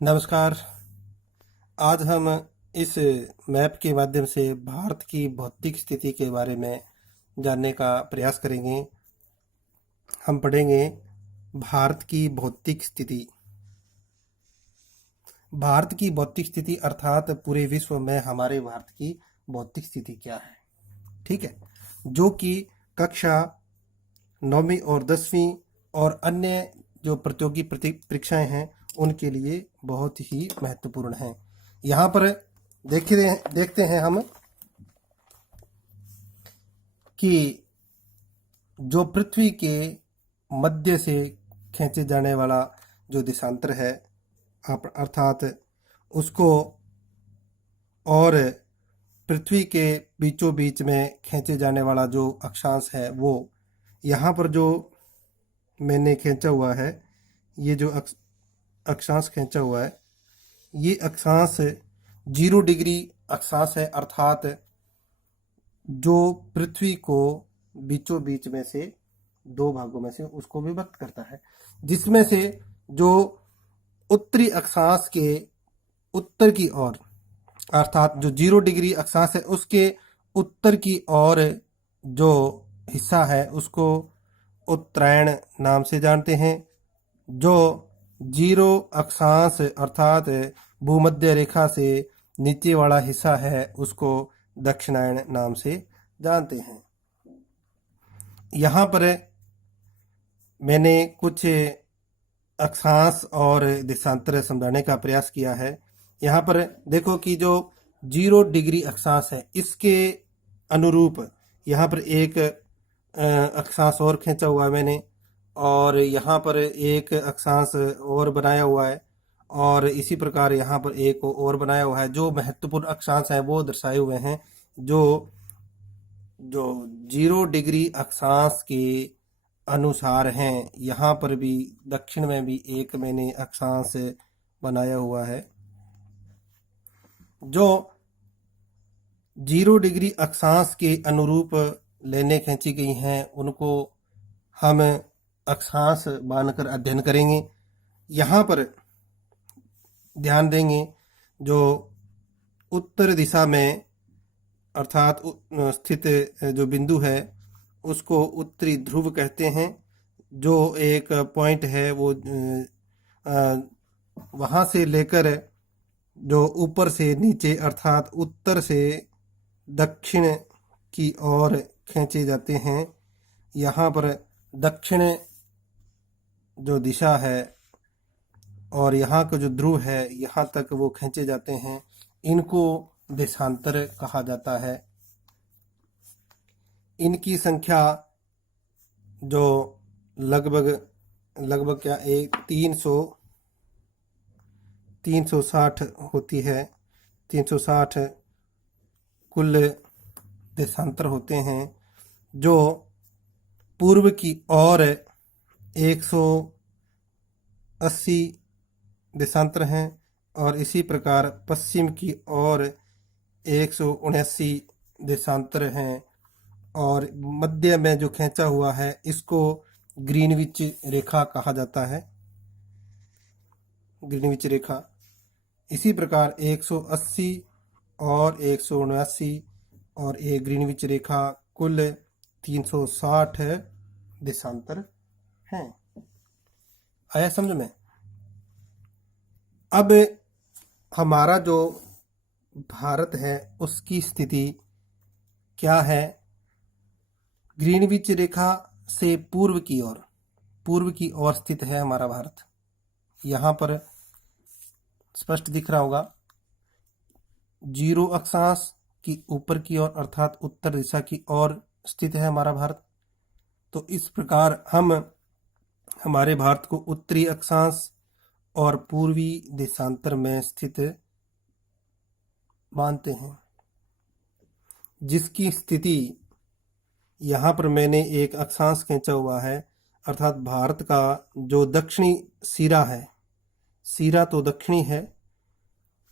नमस्कार। आज हम इस मैप के माध्यम से भारत की भौतिक स्थिति के बारे में जानने का प्रयास करेंगे। हम पढ़ेंगे भारत की भौतिक स्थिति। भारत की भौतिक स्थिति अर्थात पूरे विश्व में हमारे भारत की भौतिक स्थिति क्या है, ठीक है, जो कि कक्षा 9वीं और 10वीं और अन्य जो प्रतियोगी परीक्षाएं हैं उनके लिए बहुत ही महत्वपूर्ण हैं। यहाँ पर देखते हैं हम कि जो पृथ्वी के मध्य से खींचे जाने वाला जो देशांतर है अर्थात उसको, और पृथ्वी के बीचों बीच में खींचे जाने वाला जो अक्षांश है वो यहाँ पर जो मैंने खींचा हुआ है, ये जो अक्षांश खींचा हुआ है, ये अक्षांश 0 डिग्री अक्षांश है, अर्थात जो पृथ्वी को बीचों बीच में से दो भागों में से उसको विभक्त करता है, जिसमें से जो उत्तरी अक्षांश के उत्तर की ओर अर्थात जो 0 डिग्री अक्षांश है उसके उत्तर की ओर जो हिस्सा है उसको उत्तरायण नाम से जानते हैं। जो 0 अक्षांश अर्थात भूमध्य रेखा से नीचे वाला हिस्सा है उसको दक्षिणायन नाम से जानते हैं। यहाँ पर मैंने कुछ अक्षांश और देशांतर समझाने का प्रयास किया है। यहाँ पर देखो कि जो 0 डिग्री अक्षांश है इसके अनुरूप यहाँ पर एक अक्षांश और खींचा हुआ है मैंने, और यहाँ पर एक अक्षांश और बनाया हुआ है, और इसी प्रकार यहाँ पर एक और बनाया हुआ है। जो महत्वपूर्ण अक्षांश है वो दर्शाए हुए हैं। जो जो 0 डिग्री अक्षांश के अनुसार हैं, यहाँ पर भी दक्षिण में भी एक मैंने अक्षांश बनाया हुआ है। जो 0 डिग्री अक्षांश के अनुरूप लेने खींची गई हैं उनको हम अक्षांश मानकर अध्ययन करेंगे। यहाँ पर ध्यान देंगे जो उत्तर दिशा में अर्थात स्थित जो बिंदु है उसको उत्तरी ध्रुव कहते हैं। जो एक पॉइंट है वो वहाँ से लेकर जो ऊपर से नीचे अर्थात उत्तर से दक्षिण की ओर खींचे जाते हैं। यहाँ पर दक्षिण जो दिशा है और यहाँ का जो ध्रुव है यहाँ तक वो खींचे जाते हैं, इनको देशांतर कहा जाता है। इनकी संख्या जो लगभग क्या 360 होती है। 360 कुल देशांतर होते हैं। जो पूर्व की ओर 180 देशांतर हैं और इसी प्रकार पश्चिम की ओर 179 देशांतर हैं, और मध्य में जो खींचा हुआ है इसको ग्रीनविच रेखा कहा जाता है। ग्रीनविच रेखा इसी प्रकार 180 और 179 और एक ग्रीनविच रेखा कुल 360 देशांतर हैं। आया समझ में? अब हमारा जो भारत है उसकी स्थिति क्या है? ग्रीनविच रेखा से पूर्व की ओर स्थित है हमारा भारत। यहाँ पर स्पष्ट दिख रहा होगा। 0 अक्षांश की ऊपर की ओर अर्थात उत्तर दिशा की ओर स्थित है हमारा भारत। तो इस प्रकार हम हमारे भारत को उत्तरी अक्षांश और पूर्वी देशांतर में स्थित मानते हैं, जिसकी स्थिति यहाँ पर मैंने एक अक्षांश खींचा हुआ है, अर्थात भारत का जो दक्षिणी सिरा है, सिरा तो दक्षिणी है,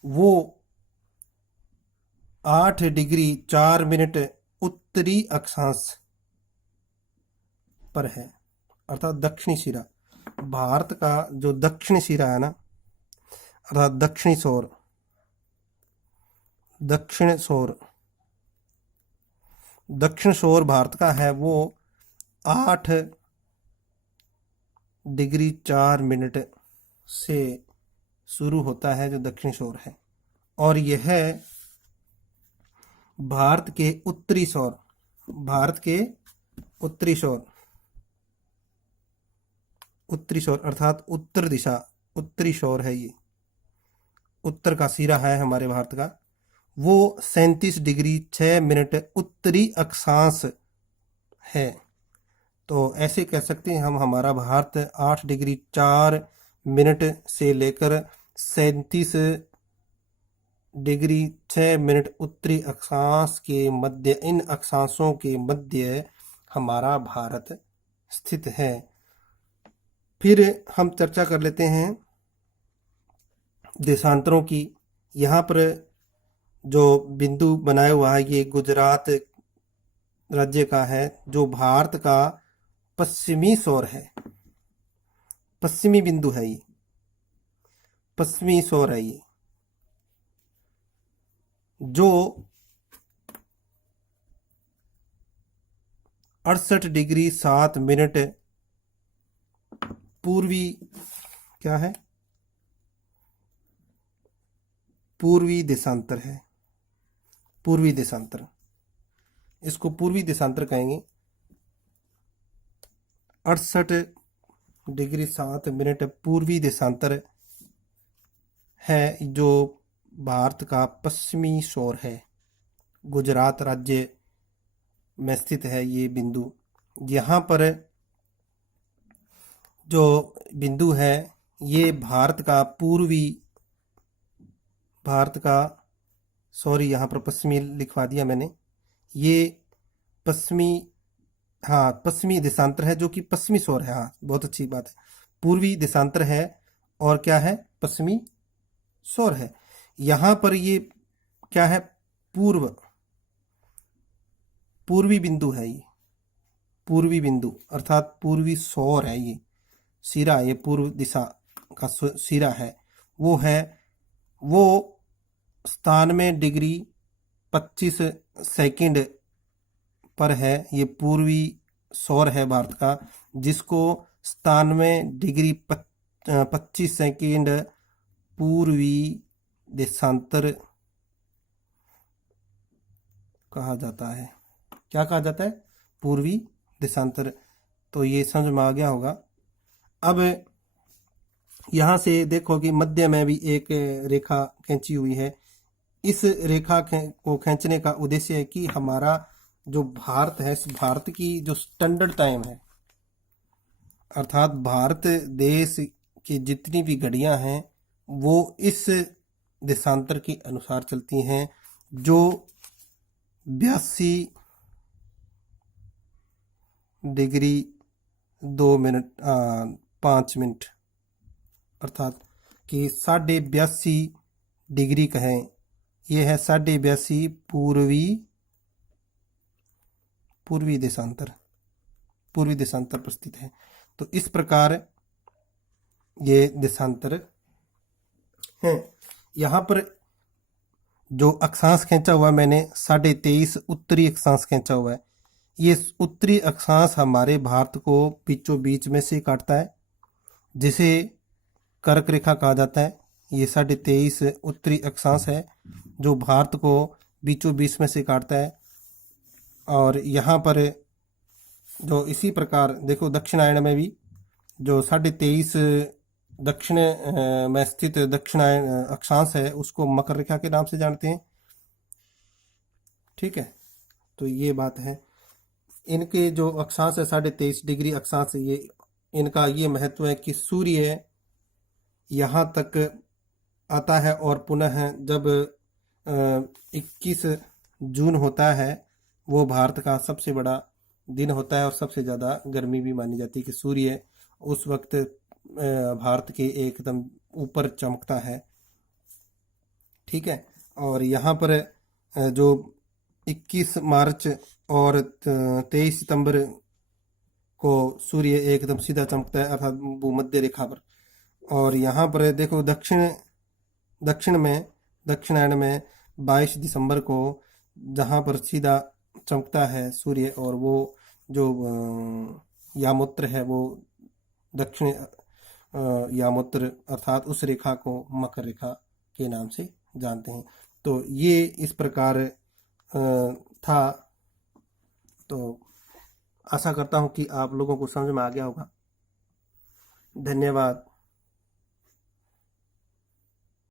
वो 8 डिग्री 4 मिनट उत्तरी अक्षांश पर है, अर्थात दक्षिणी सिरा। भारत का जो दक्षिणी सिरा है ना, अर्थात दक्षिणी शोर, दक्षिण शोर, दक्षिण शोर भारत का है वो 8 डिग्री 4 मिनट से शुरू होता है, जो दक्षिण शोर है। और यह भारत के उत्तरी शोर, भारत के उत्तरी शोर, उत्तरी शोर अर्थात उत्तर दिशा, उत्तरी शोर है ये, उत्तर का सिरा है हमारे भारत का, वो 37 डिग्री 6 मिनट उत्तरी अक्षांश है। तो ऐसे कह सकते हैं हम, हमारा भारत 8 डिग्री 4 मिनट से लेकर 37 डिग्री 6 मिनट उत्तरी अक्षांश के मध्य, इन अक्षांशों के मध्य हमारा भारत स्थित है। फिर हम चर्चा कर लेते हैं देशांतरों की। यहाँ पर जो बिंदु बनाया हुआ है ये गुजरात राज्य का है, जो भारत का पश्चिमी शोर है, पश्चिमी बिंदु है ये, पश्चिमी शोर है ये, जो 68 डिग्री 7 मिनट पूर्वी, क्या है, पूर्वी देशांतर है, पूर्वी देशांतर, इसको पूर्वी देशांतर कहेंगे। 68 डिग्री 7 मिनट पूर्वी देशांतर है, जो भारत का पश्चिमी शोर है, गुजरात राज्य में स्थित है ये बिंदु। यहाँ पर जो बिंदु है ये भारत का पूर्वी, भारत का, सॉरी यहाँ पर पश्चिमी लिखवा दिया मैंने, ये पश्चिमी, हाँ पश्चिमी देशांतर है, जो कि पश्चिमी शोर है। हाँ बहुत अच्छी बात है, पूर्वी देशांतर है और क्या है, पश्चिमी शोर है। यहाँ पर ये क्या है, पूर्व, पूर्वी बिंदु है ये, पूर्वी बिंदु अर्थात पूर्वी शोर है ये, सिरा, ये पूर्व दिशा का सिरा है, वो है, वो 97 डिग्री 25 सेकंड पर है। ये पूर्वी शोर है भारत का, जिसको 97 डिग्री 25 सेकंड पूर्वी देशांतर कहा जाता है। क्या कहा जाता है, पूर्वी देशांतर। तो ये समझ में आ गया होगा। अब यहाँ से देखो कि मध्य में भी एक रेखा खींची हुई है। इस रेखा को खींचने का उद्देश्य है कि हमारा जो भारत है, इस भारत की जो स्टैंडर्ड टाइम है, अर्थात भारत देश की जितनी भी घड़ियां हैं वो इस देशांतर के अनुसार चलती हैं, जो 82 डिग्री 2 मिनट 5 मिनट, अर्थात कि 82.5 डिग्री कहें, ये है 82.5 पूर्वी देशांतर, पूर्वी देशांतर पर स्थित है। तो इस प्रकार ये देशांतर है। यहाँ पर जो अक्षांश खींचा हुआ मैंने 23.5 उत्तरी अक्षांश खींचा हुआ है। ये उत्तरी अक्षांश हमारे भारत को बीचों बीच में से काटता है, जिसे कर्क रेखा कहा जाता है। ये 23.5 उत्तरी अक्षांश है जो भारत को बीचों बीच में से काटता है। और यहाँ पर जो इसी प्रकार देखो दक्षिणायन में भी जो 23.5 दक्षिण में स्थित दक्षिणायन अक्षांश है उसको मकर रेखा के नाम से जानते हैं। ठीक है, तो ये बात है। इनके जो अक्षांश है 23.5 डिग्री अक्षांश, ये इनका ये महत्व है कि सूर्य यहाँ तक आता है और पुनः जब 21 जून होता है वो भारत का सबसे बड़ा दिन होता है और सबसे ज़्यादा गर्मी भी मानी जाती है कि सूर्य उस वक्त भारत के एकदम ऊपर चमकता है। ठीक है, और यहाँ पर जो 21 मार्च और 23 सितंबर को सूर्य एकदम सीधा चमकता है, अर्थात भूमध्य रेखा पर। और यहाँ पर देखो दक्षिण दक्षिणायन में 22 दिसंबर को जहाँ पर सीधा चमकता है सूर्य, और वो जो यामोत्र है वो दक्षिण यामोत्र अर्थात उस रेखा को मकर रेखा के नाम से जानते हैं। तो ये इस प्रकार था। तो आशा करता हूँ कि आप लोगों को समझ में आ गया होगा। धन्यवाद।